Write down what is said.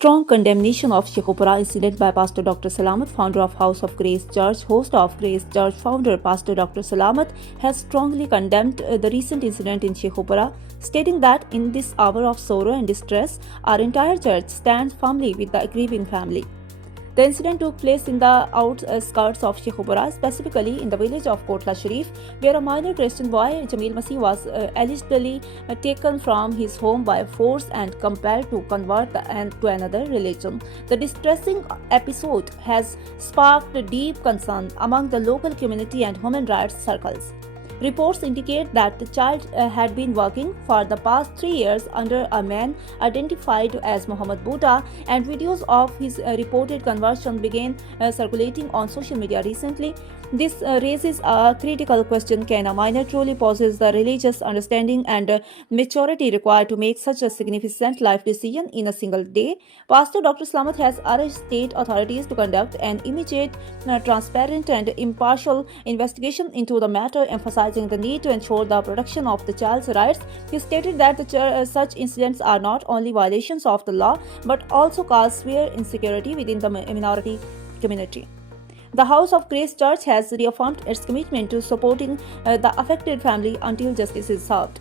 Strong condemnation of Sheikhupura incident by Pastor Dr. Salamat, founder of House of Grace Church, host of Grace Church founder Pastor Dr. Salamat, has strongly condemned the recent incident in Sheikhupura, stating that in this hour of sorrow and distress, our entire church stands firmly with the grieving family. The incident took place in the outskirts of Sheikhupura, specifically in the village of Kotla Sharif, where a minor Christian boy, Jameel Masih, was allegedly taken from his home by force and compelled to convert to another religion. The distressing episode has sparked deep concern among the local community and human rights circles. Reports indicate that the child had been working for the past 3 years under a man identified as Muhammad Buddha, and videos of his reported conversion began circulating on social media recently. This raises a critical question: can a minor truly possess the religious understanding and maturity required to make such a significant life decision in a single day? Pastor Dr. Salamat has urged state authorities to conduct an immediate, transparent and impartial investigation into the matter, emphasizing the need to ensure the protection of the child's rights. He stated that such incidents are not only violations of the law but also cause severe insecurity within the minority community. The House of Grace Church has reaffirmed its commitment to supporting the affected family until justice is served.